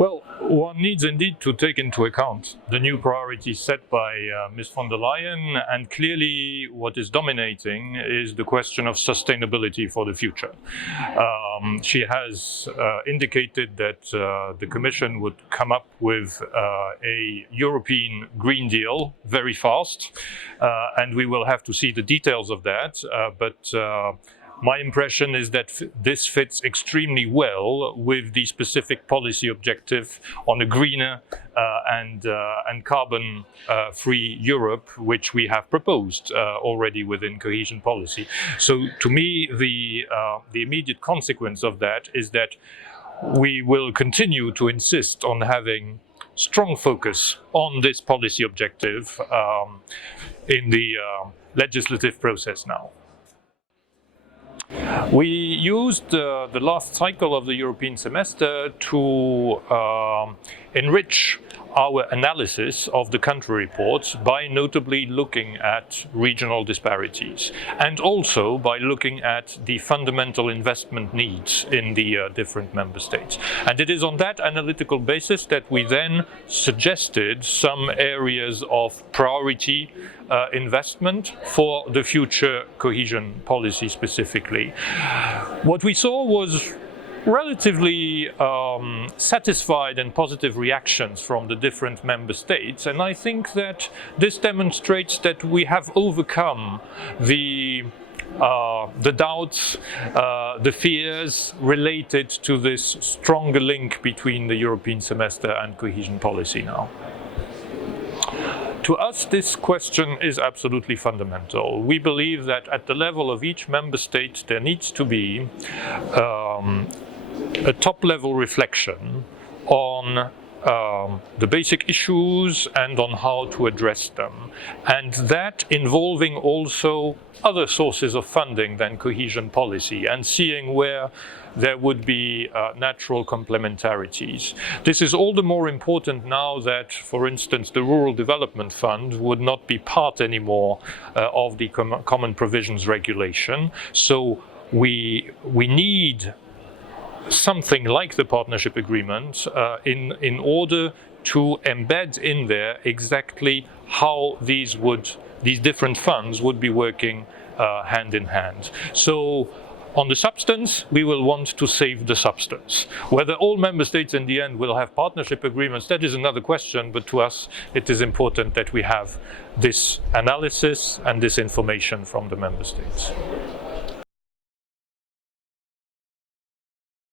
Well, one needs indeed to take into account the new priorities set by Ms. von der Leyen, and clearly what is dominating is the question of sustainability for the future. She has indicated that the Commission would come up with a European Green Deal very fast, and we will have to see the details of that, but my impression is that this fits extremely well with the specific policy objective on a greener and carbon-free Europe, which we have proposed already within cohesion policy. So to me, the immediate consequence of that is that we will continue to insist on having strong focus on this policy objective in the legislative process now. We used the last cycle of the European semester to enrich our analysis of the country reports by notably looking at regional disparities and also by looking at the fundamental investment needs in the different member states. And it is on that analytical basis that we then suggested some areas of priority investment for the future cohesion policy specifically. What we saw was relatively satisfied and positive reactions from the different member states, and I think that this demonstrates that we have overcome the doubts, the fears related to this stronger link between the European semester and cohesion policy now. To us, this question is absolutely fundamental. We believe that at the level of each member state, there needs to be a top-level reflection on the basic issues and on how to address them, and that involving also other sources of funding than cohesion policy, and seeing where there would be natural complementarities. This is all the more important now that, for instance, the Rural Development Fund would not be part anymore of the Common Provisions Regulation. So we need something like the partnership agreement in order to embed in there exactly how these different funds would be working hand in hand. So on the substance, we will want to save the substance. Whether all member states in the end will have partnership agreements, that is another question, but to us it is important that we have this analysis and this information from the member states.